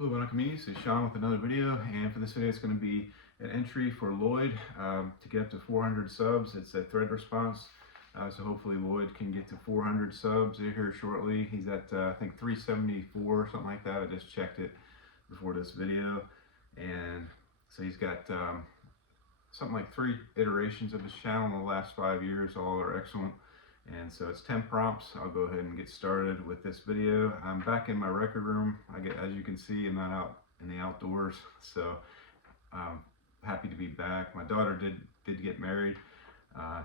Hello Communities, it's Sean with another video, and for this video it's going to be an entry for Lloyd to get up to 400 subs. It's a thread response, so hopefully Lloyd can get to 400 subs here shortly. He's at I think 374 something like that. I just checked it before this video, and so he's got something like 3 iterations of his channel in the last 5 years. All are excellent. And so it's 10 prompts. I'll go ahead and get started with this video. I'm back in my record room. As you can see, I'm not out in the outdoors, so I'm happy to be back. My daughter did get married.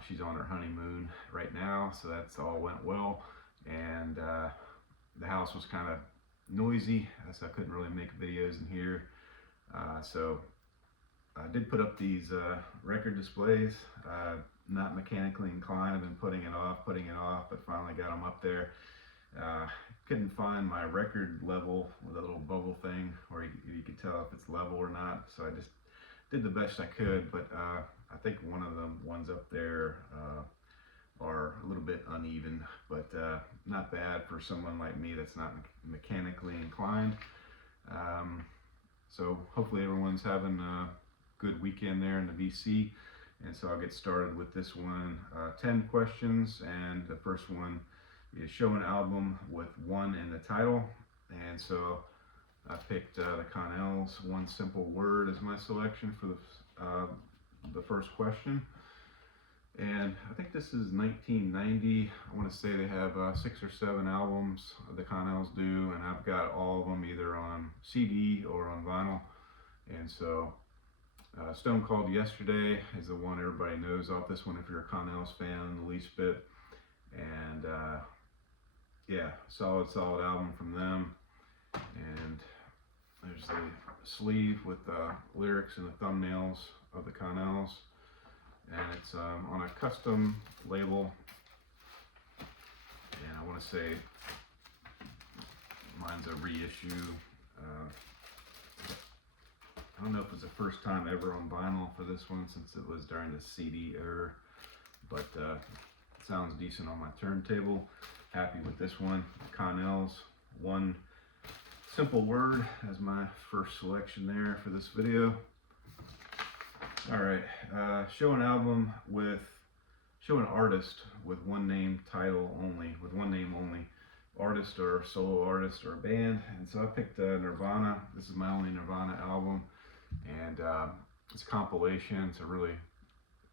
She's on her honeymoon right now, so that's all went well. And the house was kind of noisy, so I couldn't really make videos in here. So I did put up these record displays. Not mechanically inclined. I've been putting it off, but finally got them up there. Couldn't find my record level with a little bubble thing where you could tell if it's level or not, so I just did the best I could, but I think one of the ones up there are a little bit uneven, but not bad for someone like me that's not mechanically inclined. So hopefully everyone's having a good weekend there in the VC. And so I'll get started with this one. 10 questions, and the first one is show an album with one in the title. And so I picked the Connell's One Simple Word as my selection for the first question. And I think this is 1990. I want to say they have 6 or 7 albums, the Connells do, and I've got all of them either on CD or on vinyl. And so Stone Called Yesterday is the one everybody knows off this one if you're a Connells fan the least bit. And yeah, solid album from them. And there's the sleeve with the lyrics and the thumbnails of the Connells. And it's on a custom label. And I want to say mine's a reissue. I don't know if it's the first time ever on vinyl for this one since it was during the CD era, but it sounds decent on my turntable. Happy with this one. Connell's One Simple Word as my first selection there for this video. Alright, show an artist with one name title only, artist or solo artist or a band. And so I picked Nirvana. This is my only Nirvana album. And it's a compilation. It's a really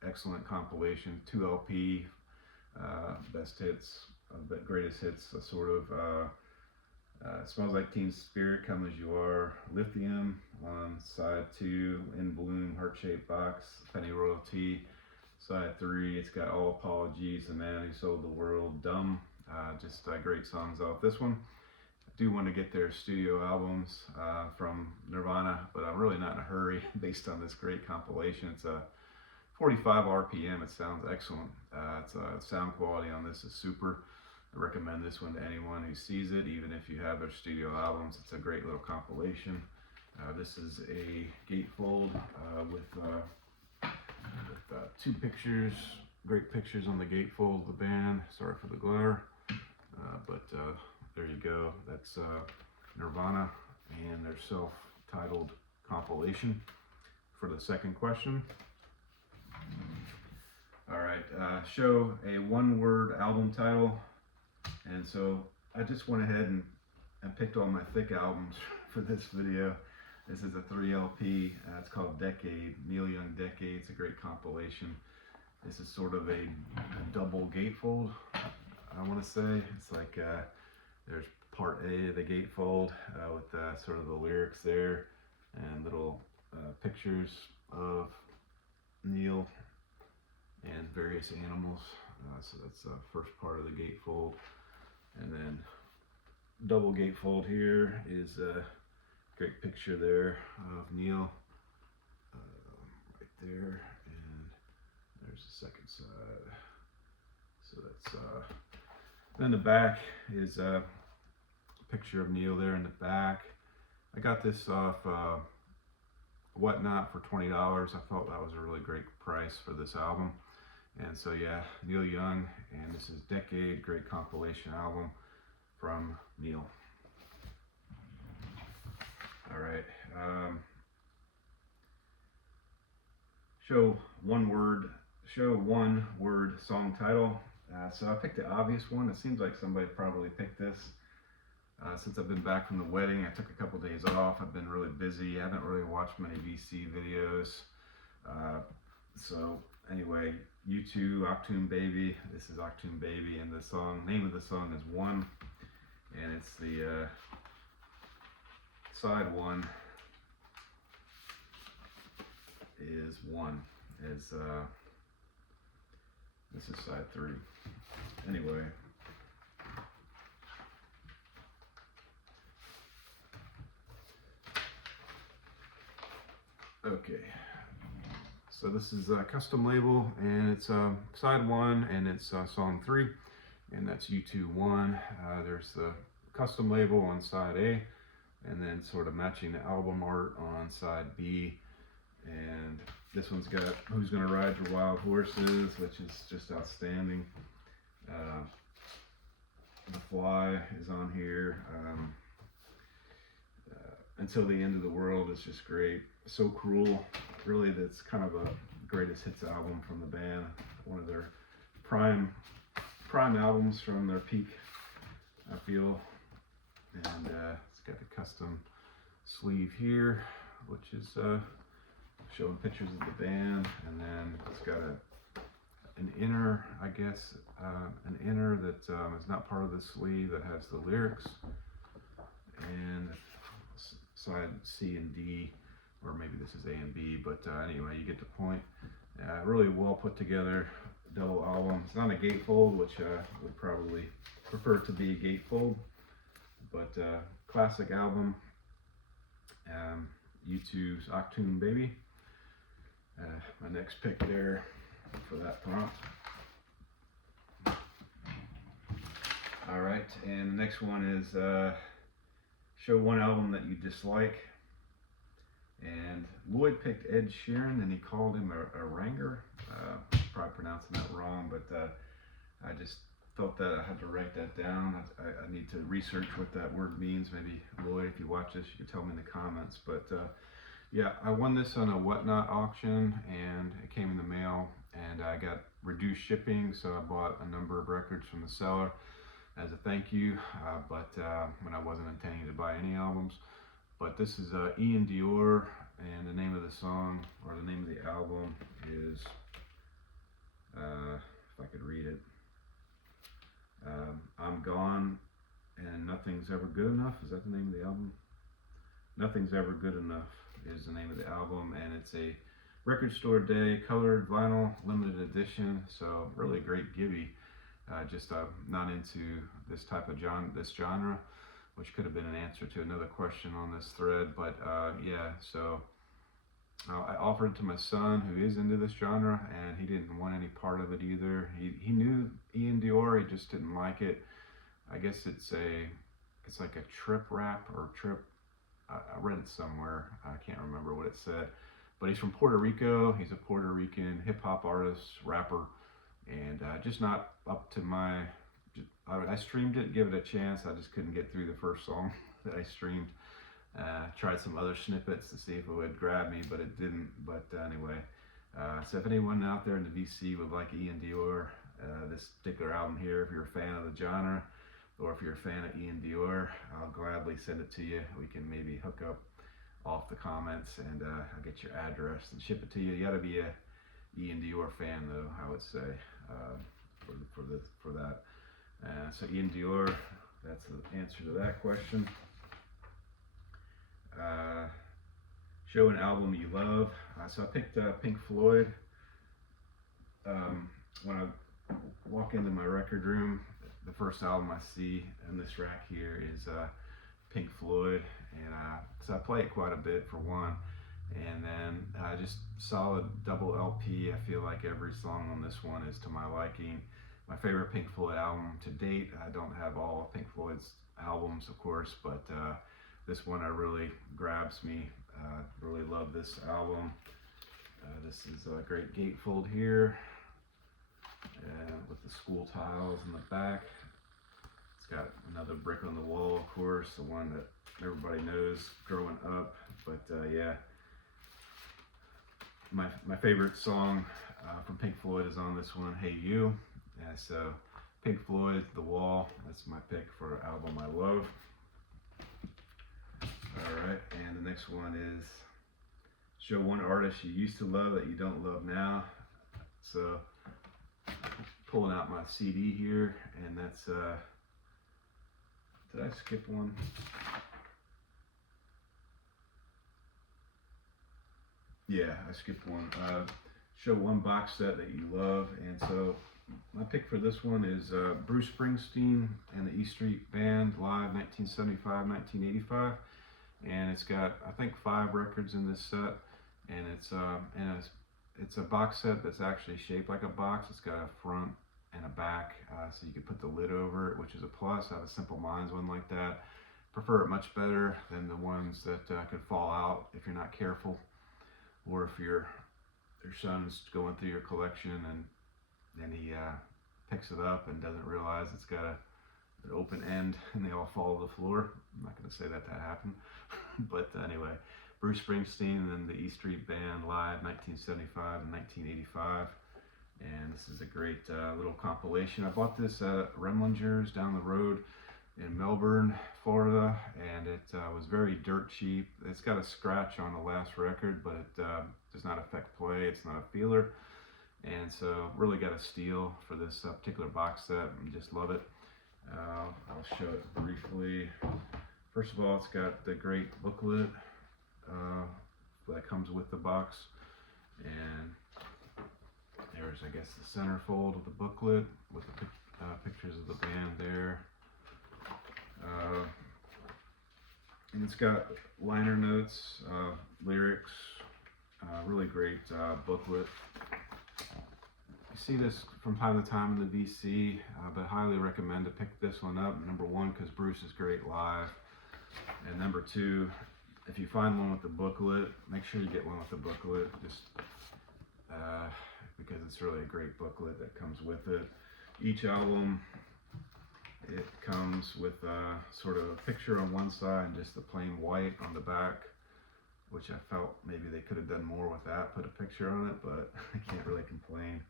excellent compilation. 2 LP, best hits, greatest hits, sort of. Smells Like Teen Spirit, Come As You Are, Lithium on side 2, In Bloom, Heart-Shaped Box, Penny Royalty. Side 3, it's got All Apologies, The Man Who Sold the World, Dumb. Just great songs off this one. I do want to get their studio albums from Nirvana, but I'm really not in a hurry based on this great compilation. It's a 45 RPM. It sounds excellent. Sound quality on this is super. I recommend this one to anyone who sees it, even if you have their studio albums. It's a great little compilation. This is a gatefold with 2 pictures, great pictures on the gatefold of the band. Sorry for the glare, but there you go. That's Nirvana and their self-titled compilation for the second question. Alright, show a one-word album title. And so I just went ahead and picked all my thick albums for this video. This is a 3 LP. It's called Decade, Neil Young Decade. It's a great compilation. This is sort of a double gatefold, I want to say. It's like there's part A of the gatefold with sort of the lyrics there and little pictures of Neil and various animals. So that's the first part of the gatefold. And then double gatefold here is a great picture there of Neil right there, and there's the second side. So that's then the back is a picture of Neil there in the back. I got this off Whatnot for $20. I thought that was a really great price for this album. And so yeah, Neil Young, and this is Decade, great compilation album from Neil. All Show one word song title. So I picked the obvious one. It seems like somebody probably picked this. Since I've been back from the wedding, I took a couple days off. I've been really busy. I haven't really watched many VC videos. So anyway, U2, Octoon Baby. This is Octoon Baby, and the name of the song is One, and it's the side one is One. This is side 3. Anyway. Okay, so this is a custom label, and it's side 1, and it's song 3, and that's U2 1. There's the custom label on side A, and then sort of matching the album art on side B. And this one's got Who's Gonna Ride Your Wild Horses, which is just outstanding. The Fly is on here. Until the End of the World is just great. So Cruel, really, that's kind of a greatest hits album from the band. One of their prime albums from their peak, I feel. And it's got the custom sleeve here, which is showing pictures of the band. And then it's got an inner, I guess, an inner that is not part of the sleeve that has the lyrics. And side C and D, or maybe this is A and B, but anyway, you get the point. Really well put together double album. It's not a gatefold, which I would probably prefer to be a gatefold, but classic album. U2's Octoon Baby. My next pick there for that prompt. All right, and the next one is show one album that you dislike. And Lloyd picked Ed Sheeran, and he called him a ranger. Probably pronouncing that wrong, but I just felt that I had to write that down. I need to research what that word means. Maybe Lloyd, if you watch this, you can tell me in the comments. But yeah, I won this on a Whatnot auction, and it came in the mail, and I got reduced shipping, so I bought a number of records from the seller as a thank you, but when I wasn't intending to buy any albums. But this is Ian Dior, and the name of the song, or the name of the album is, if I could read it, I'm Gone and Nothing's Ever Good Enough. Is that the name of the album? Nothing's Ever Good Enough is the name of the album, and it's a record store day colored vinyl limited edition, so really great gibby. Just not into this type of genre, which could have been an answer to another question on this thread, but yeah, so I offered it to my son, who is into this genre, and he didn't want any part of it either. He knew Ian Dior, he just didn't like it. I guess it's like a trip rap or trip. I read it somewhere. I can't remember what it said, but he's from Puerto Rico. He's a Puerto Rican hip hop artist, rapper, and just not up to my. I streamed it, give it a chance. I just couldn't get through the first song that I streamed. Tried some other snippets to see if it would grab me, but it didn't. But anyway, so if anyone out there in the VC would like Ian Dior, this particular album here, if you're a fan of the genre, or if you're a fan of Ian Dior, I'll gladly send it to you. We can maybe hook up off the comments, and I'll get your address and ship it to you. You got to be a Ian Dior fan, though, I would say, for that. So Ian Dior, that's the answer to that question. Show an album you love. So I picked Pink Floyd. When I walk into my record room, the first album I see in this rack here is Pink Floyd, and so I play it quite a bit for one, and then just solid double LP. I feel like every song on this one is to my liking. My favorite Pink Floyd album to date. I don't have all of Pink Floyd's albums, of course, but this one really grabs me. Really love this album. This is a great gatefold here with the school tiles in the back. It's got another brick on the wall, of course, the one that everybody knows growing up. But yeah, my favorite song from Pink Floyd is on this one, Hey You. Yeah, so Pink Floyd, The Wall, that's my pick for an album I love. Alright, and the next one is show one artist you used to love that you don't love now. So pulling out my CD here, and that's did I skip one? Yeah, I skipped one. Show one box set that you love, and so my pick for this one is Bruce Springsteen and the E Street Band live 1975-1985, and it's got I think 5 records in this set, and it's a box set that's actually shaped like a box. It's got a front and a back, so you can put the lid over it, which is a plus. I have a Simple Minds one like that. Prefer it much better than the ones that could fall out if you're not careful, or if your son's going through your collection and then he picks it up and doesn't realize it's got an open end and they all fall to the floor. I'm not going to say that happened, but anyway, Bruce Springsteen and the E Street Band live 1975 and 1985, and this is a great little compilation. I bought this at Remlinger's down the road in Melbourne, Florida, and it was very dirt cheap. It's got a scratch on the last record, but it does not affect play. It's not a feeler, and so really got a steal for this particular box set. I just love it. I'll show it briefly. First of all, it's got the great booklet that comes with the box, and there's, I guess, the centerfold of the booklet with the pictures of the band there. And it's got liner notes, lyrics, really great booklet. You see this from time to time in the VC, but highly recommend to pick this one up. Number one, because Bruce is great live, and number two, if you find one with the booklet, make sure you get one with the booklet, just because it's really a great booklet that comes with it. Each album, it comes with sort of a picture on one side and just the plain white on the back, which I felt maybe they could have done more with that, put a picture on it, but I can't really complain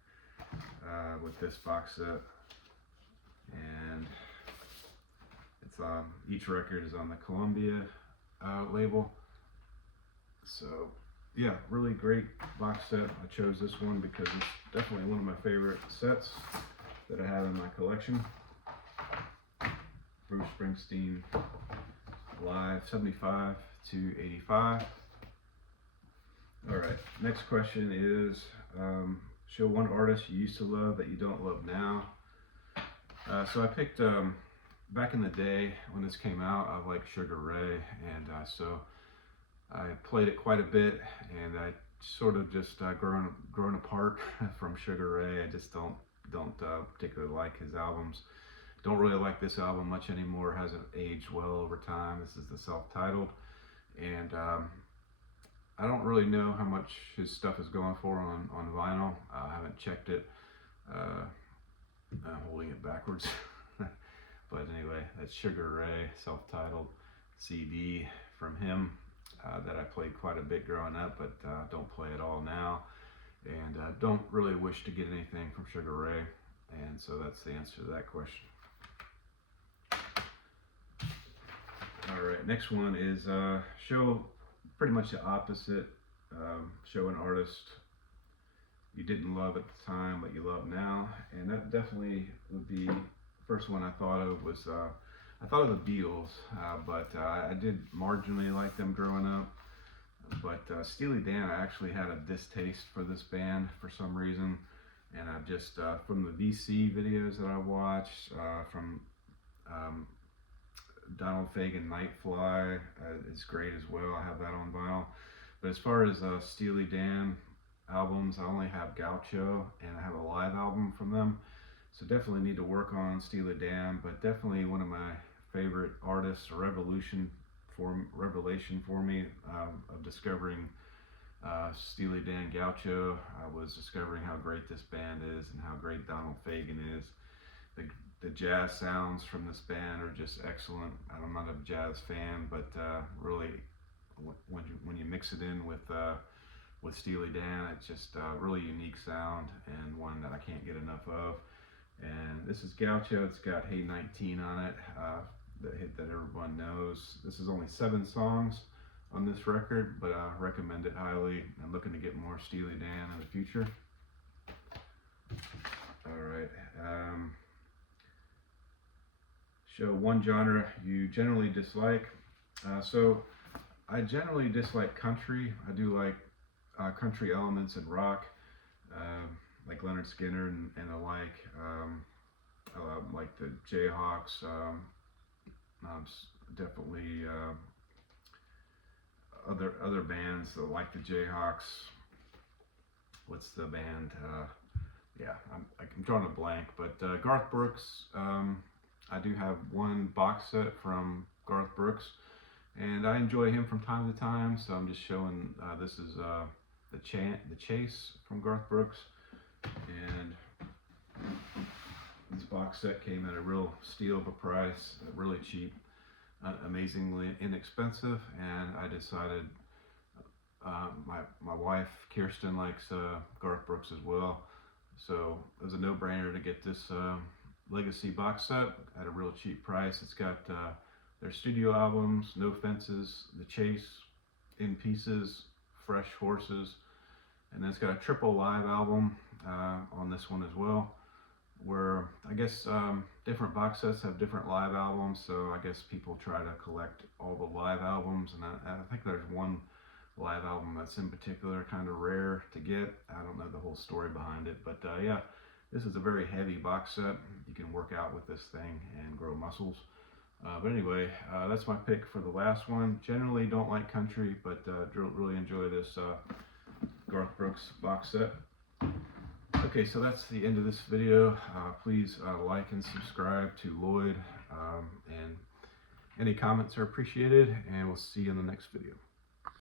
with this box set. And it's each record is on the Columbia label. So yeah, really great box set. I chose this one because it's definitely one of my favorite sets that I have in my collection. Bruce Springsteen live 75 to 85. All right, next question is show one artist you used to love that you don't love now. So I picked back in the day when this came out, I liked Sugar Ray, and so I played it quite a bit, and I sort of just grown apart from Sugar Ray. I just don't particularly like his albums. Don't really like this album much anymore. It hasn't aged well over time. This is the self-titled, and I don't really know how much his stuff is going for on vinyl. I haven't checked it. I'm holding it backwards. But anyway, that's Sugar Ray, self-titled CD from him that I played quite a bit growing up, but don't play at all now. And don't really wish to get anything from Sugar Ray. And so that's the answer to that question. All right, next one is show pretty much the opposite. Show an artist you didn't love at the time, but you love now. And that definitely would be, the first one I thought of was, I thought of the Beatles, but I did marginally like them growing up. But Steely Dan, I actually had a distaste for this band for some reason. And I've just, from the VC videos that I watched, from Donald Fagen Nightfly is great as well. I have that on vinyl. But as far as Steely Dan albums, I only have Gaucho, and I have a live album from them. So definitely need to work on Steely Dan, but definitely one of my favorite artists, a revelation for me of discovering Steely Dan Gaucho. I was discovering how great this band is and how great Donald Fagen is. the jazz sounds from this band are just excellent. I'm not a jazz fan, but really, when you mix it in with Steely Dan, it's just a really unique sound and one that I can't get enough of. And this is Gaucho. It's got Hey 19 on it, the hit that everyone knows. This is only 7 songs on this record, but I recommend it highly. I'm looking to get more Steely Dan in the future. Alright, show one genre you generally dislike. So I generally dislike country. I do like country elements and rock, like Leonard Skinner and the like. Like the Jayhawks, definitely other bands that like the Jayhawks. What's the band? Yeah, I'm drawing a blank, but Garth Brooks, I do have one box set from Garth Brooks, and I enjoy him from time to time, so I'm just showing, this is the Chase from Garth Brooks, and this box set came at a real steal of a price, really cheap, amazingly inexpensive, and I decided, my wife Kirsten likes Garth Brooks as well, so it was a no-brainer to get this Legacy box set at a real cheap price. It's got their studio albums, No Fences, The Chase, In Pieces, Fresh Horses, and then it's got a triple live album on this one as well, where I guess different box sets have different live albums, so I guess people try to collect all the live albums, and I think there's one live album that's in particular kind of rare to get. I don't know the whole story behind it, but yeah, this is a very heavy box set. You can work out with this thing and grow muscles. But anyway, that's my pick for the last one. Generally don't like country, but really enjoy this Garth Brooks box set. Okay, so that's the end of this video. Please like and subscribe to Lloyd, and any comments are appreciated, and we'll see you in the next video.